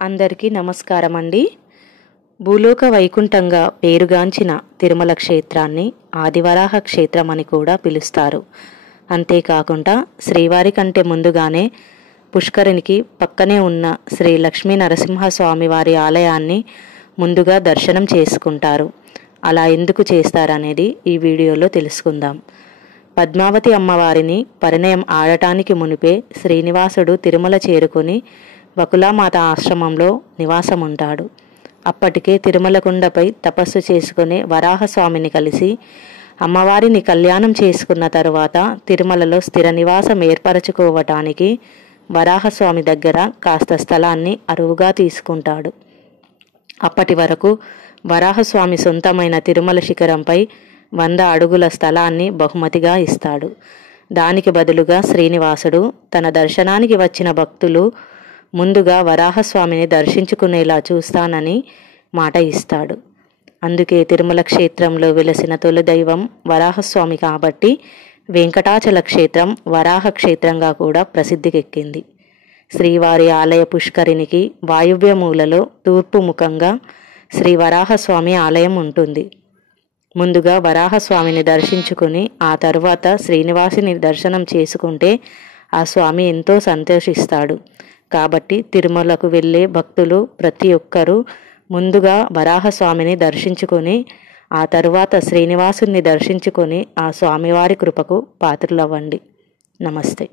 అందరికీ నమస్కారం అండి. భూలోక వైకుంఠంగా పేరుగాంచిన తిరుమల క్షేత్రాన్ని ఆదివరాహ క్షేత్రం అని కూడా పిలుస్తారు. అంతేకాకుండా శ్రీవారి కంటే ముందుగానే పుష్కరిణికి పక్కనే ఉన్న శ్రీ లక్ష్మీ నరసింహస్వామి వారి ఆలయాన్ని ముందుగా దర్శనం చేసుకుంటారు. అలా ఎందుకు చేస్తారనేది ఈ వీడియోలో తెలుసుకుందాం. పద్మావతి అమ్మవారిని పరిణయం ఆడటానికి మునిపే శ్రీనివాసుడు తిరుమల చేరుకుని వకులామాత ఆశ్రమంలో నివాసం ఉంటాడు. అప్పటికే తిరుమల కొండపై తపస్సు చేసుకునే వరాహస్వామిని కలిసి అమ్మవారిని కళ్యాణం చేసుకున్న తరువాత తిరుమలలో స్థిర నివాసం ఏర్పరచుకోవటానికి వరాహస్వామి దగ్గర కాస్త స్థలాన్ని అరువుగా తీసుకుంటాడు. అప్పటి వరకు వరాహస్వామి సొంతమైన తిరుమల శిఖరంపై 100 అడుగుల స్థలాన్ని బహుమతిగా ఇస్తాడు. దానికి బదులుగా శ్రీనివాసుడు తన దర్శనానికి వచ్చిన భక్తులు ముందుగా వరాహస్వామిని దర్శించుకునేలా చూస్తానని మాట ఇస్తాడు. అందుకే తిరుమల క్షేత్రంలో వెలసిన తొలి దైవం వరాహస్వామి కాబట్టి వెంకటాచల క్షేత్రం వరాహ క్షేత్రంగా కూడా ప్రసిద్ధికెక్కింది. శ్రీవారి ఆలయ పుష్కరిణికి వాయువ్య మూలలో తూర్పు ముఖంగా శ్రీ వరాహస్వామి ఆలయం ఉంటుంది. ముందుగా వరాహస్వామిని దర్శించుకుని ఆ తరువాత శ్రీనివాసుని దర్శనం చేసుకుంటే ఆ స్వామి ఎంతో సంతోషిస్తాడు. కాబట్టి తిరుమలకు వెళ్ళే భక్తులు ప్రతి ఒక్కరూ ముందుగా వరాహస్వామిని దర్శించుకొని ఆ తరువాత శ్రీనివాసుని దర్శించుకొని ఆ స్వామివారి కృపకు పాత్రులవ్వండి. నమస్తే.